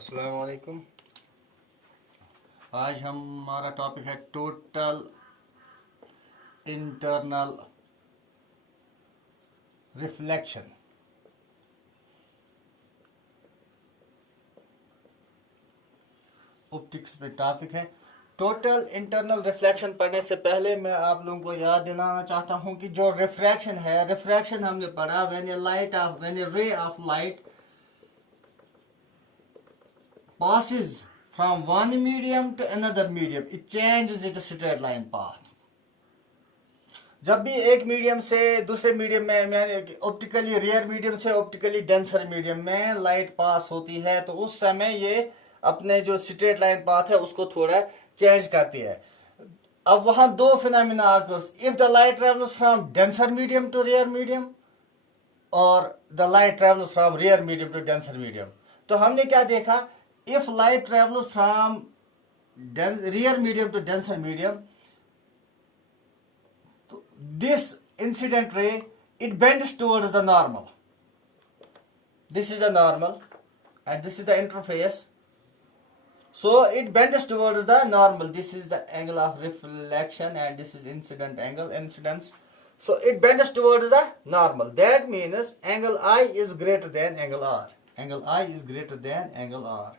अस्सलाम वालेकुम। आज हमारा टॉपिक है टोटल इंटरनल रिफ्लेक्शन। ऑप्टिक्स पे टॉपिक है। टोटल इंटरनल रिफ्लेक्शन पढ़ने से पहले मैं आप लोगों को याद दिलाना चाहता हूं कि जो रिफ्रैक्शन है, रिफ्रैक्शन हमने पढ़ा when A ray of light passes from one medium to another medium, it changes its straight line path. जब भी एक मीडियम से दूसरे मीडियम में ऑप्टिकली रेयर मीडियम से ऑप्टिकली डेंसर मीडियम में लाइट पास होती है तो उस समय ये अपने जो स्ट्रेट लाइन पाथ है उसको थोड़ा चेंज करती है। अब वहां दो phenomena occurs, if the light travels from denser medium to rarer medium और the light travels from rarer medium to denser medium. तो हमने क्या देखा, if light travels from rear medium to denser medium, this incident ray, it bends towards the normal. This is the normal and this is the interface, so it bends towards the normal. This is the angle of reflection and this is incident angle, incidence. So it bends towards the normal. That means angle I is greater than angle R. Angle I is greater than angle R.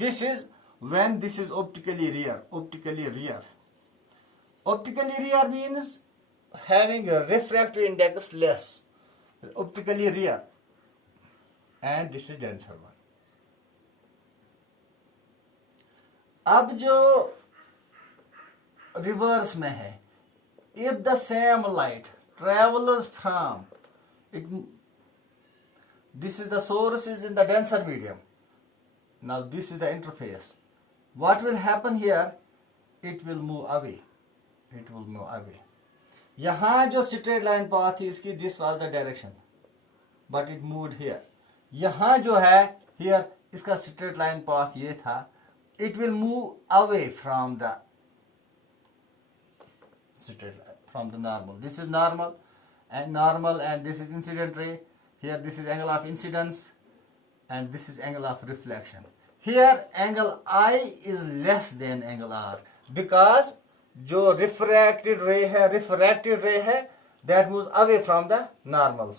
This is when this is optically rear. Optically rear. Optically rear means having a refractive index less. Optically rear. And this is denser one. अब जो reverse में है, if the same light travels from it, this is the source is in the denser medium. Now this is the interface. What will happen here? It will move away. It will move away. यहाँ जो straight line path थी इसकी, this was the direction, but it moved here. यहाँ जो है here इसका straight line path ये था. It will move away from the straight line, from the normal. This is normal, and this is incident ray. Here this is angle of incidence. And this is angle of reflection. Here angle I is less than angle R because जो refracted ray है that moves away from the normal.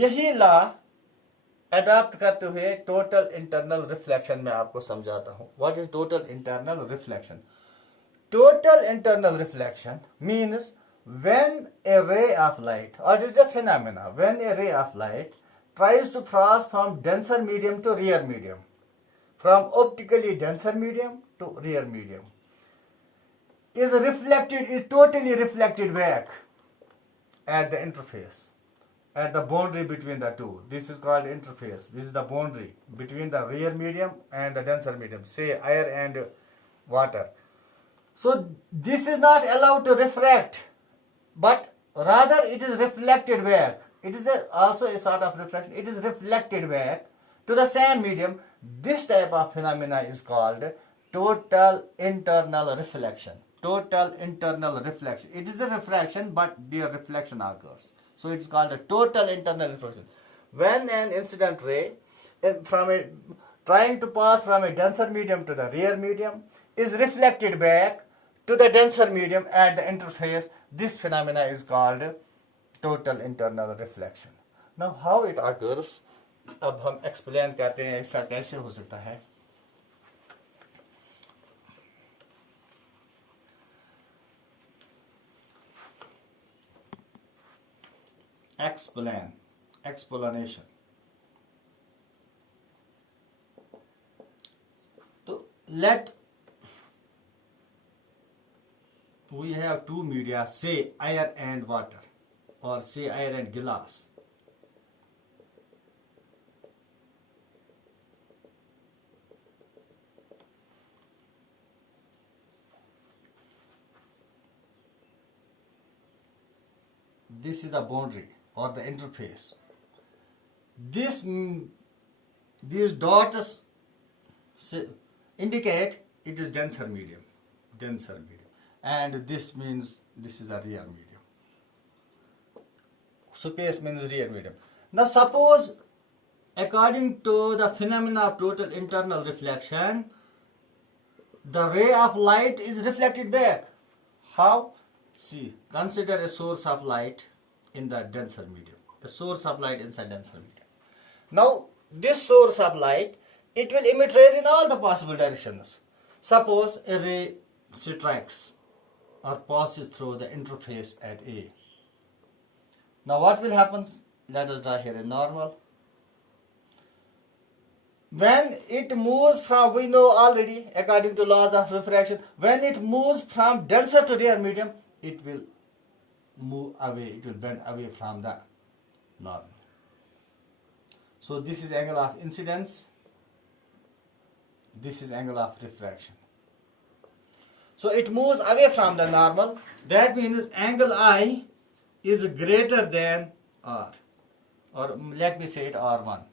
यही law adopt करते हुए total internal reflection में आपको समझाता हूं. What is total internal reflection? Total internal reflection means when a ray of light, or it is a phenomena, when a ray of light tries to pass from denser medium to rear medium, from optically denser medium to rear medium, is totally reflected back at the interface, at the boundary between the two. This is called interface. This is the boundary between the rear medium and the denser medium, say air and water. So this is not allowed to refract, but rather it is reflected back. It is also a sort of reflection. It is reflected back to the same medium. This type of phenomena is called total internal reflection. Total internal reflection. It is a refraction, but the reflection occurs. So it is called a total internal reflection. When an incident ray trying to pass from a denser medium to the rear medium is reflected back to the denser medium at the interface, this phenomena is called total internal reflection. Now how it occurs, अब हम explain करते हैं ऐसा कैसे हो सकता है. Explanation. So let we have two media, say air and water, or say air and glass. This is the boundary or the interface. These dots indicate it is denser medium, and this means this is a rear medium. Space means rear medium. Now suppose according to the phenomena of total internal reflection, the ray of light is reflected back. How? See, consider a source of light in the denser medium. The source of light inside denser medium. Now, this source of light, it will emit rays in all the possible directions. Suppose a ray strikes or passes through the interface at A. Now what will happen? Let us draw here a normal. When it moves from, we know already according to laws of refraction, when it moves from denser to rare medium, it will move away, it will bend away from the normal. So this is angle of incidence, this is angle of refraction. So it moves away from the normal, that means angle I is greater than R, or let me say it R1.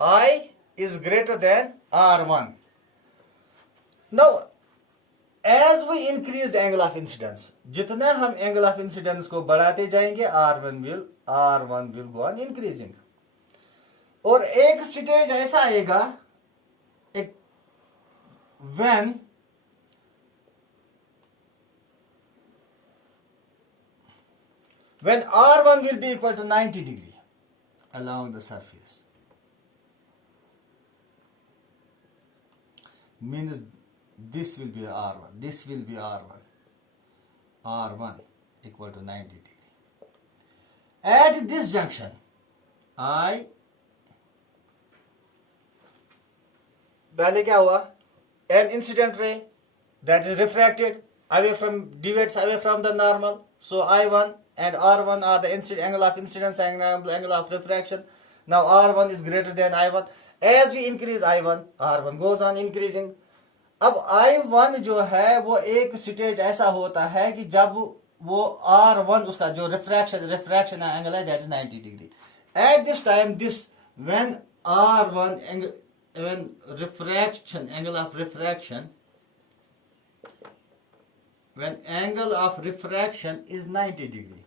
I is greater than R1. Now, as we increase the angle of incidence, जितना हम angle of incidence को बढ़ाते जाएंगे, R1 will go on increasing. और एक stage ऐसा आएगा, एक when R1 will be equal to 90 degree along the surface. Means this will be R1, this will be R1. R1 equal to 90 degree. At this junction, पहले क्या हुआ? An incident ray that is refracted deviates away from the normal. So I1 and R1 are the angle of incidence and angle of refraction. Now R1 is greater than I1. As we increase I1, R1 goes on increasing. अब I1 जो है वो एक stage ऐसा होता है कि जब वो R1 उसका जो refraction angle है, that is 90 degree. At this time, when R1 angle, when angle of refraction, when angle of refraction is 90 degree,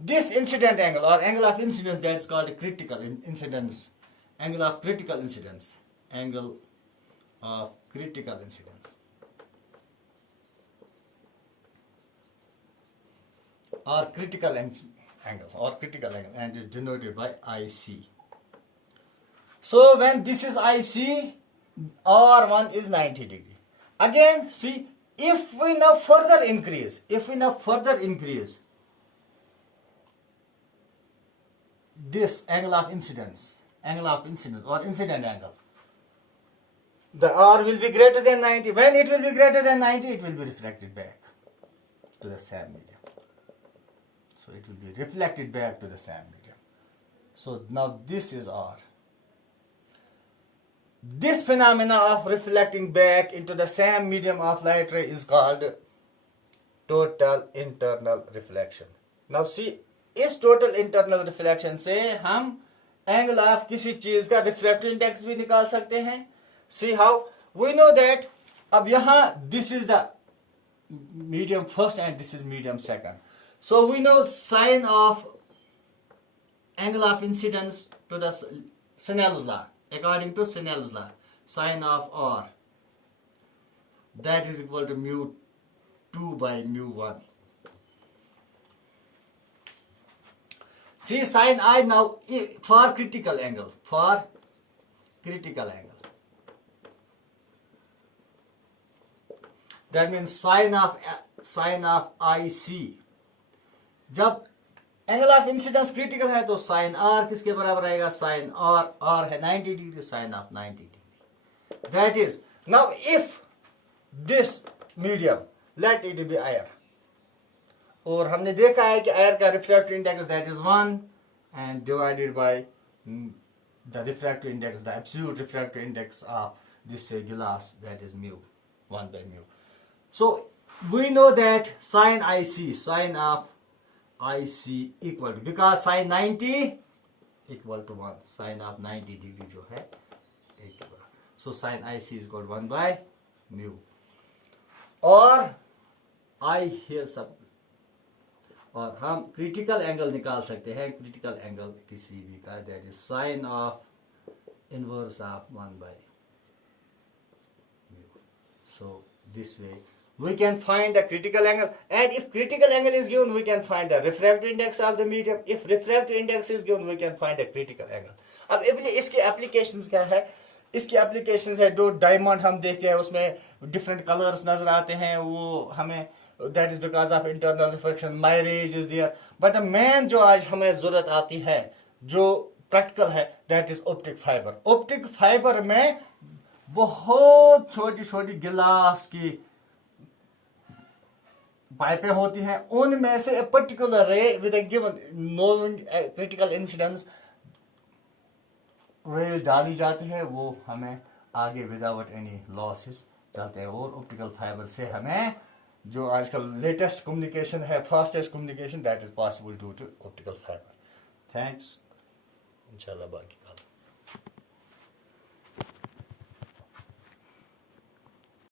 this incident angle or angle of incidence, that is called critical incidence, angle of critical incidence, angle of critical incidence, or critical angle, and is denoted by IC. So when this is IC, R1 is 90 degree. Again, see, if we now further increase this angle of incidence or incident angle, the R will be greater than 90. When it will be greater than 90, it will be refracted back to the same medium. So it will be reflected back to the same medium. So now this is R. This phenomena of reflecting back into the same medium of light ray is called total internal reflection. Now see, इस total internal reflection से हम angle of किसी चीज का refractive index भी निकाल सकते हैं. See how? We know that अब यहाँ this is the medium first and this is medium second. So we know sine of angle of incidence to the Snell's law. According to Snell's law, sine of R, that is equal to mu 2 by mu 1. See sine I now for critical angle. That means sine of IC. जब angle of incidence critical है तो sign are किसके बराबर आएगा? Sign r है 90 degree, sine of 90 degree. That is now if this medium let it be air, और हमने देखा है कि एयर का refractive index that is 1 and divided by the refractive index, the absolute refractive index of this glass that is mu 1 by mu. So we know that sin of IC equal to, because sin 90 equal to 1, sin of 90 degree जो है equal. So sin IC is equal to 1 by mu. और I here और हम critical angle निकाल सकते हैं, critical angle किसी भी का, that is sine of inverse of 1/μ. So this way we can find the critical angle, and if critical angle is given we can find the refractive index of the medium. If refractive index is given we can find the critical angle. अब इसके applications क्या है? इसकी applications है, जो diamond हम देखते हैं उसमें डिफरेंट कलर्स नजर आते हैं, वो हमें that is because of internal reflection, mirage is there. But the main जो आज हमें जरूरत आती है, जो प्रैक्टिकल है, that is optic fibre. Optic fibre में बहुत छोटी छोटी गिलास की पाइपें होती हैं, उनमें से a particular ray with a given known critical incidence rays डाली जाती है, वो हमें आगे विदाउट एनी लॉसेस चलते हैं. और ऑप्टिकल फाइबर से हमें जो आजकल लेटेस्ट कम्युनिकेशन है, fastest communication, that is possible due to optical fibre. Thanks. इंशाल्लाह बाकी कल.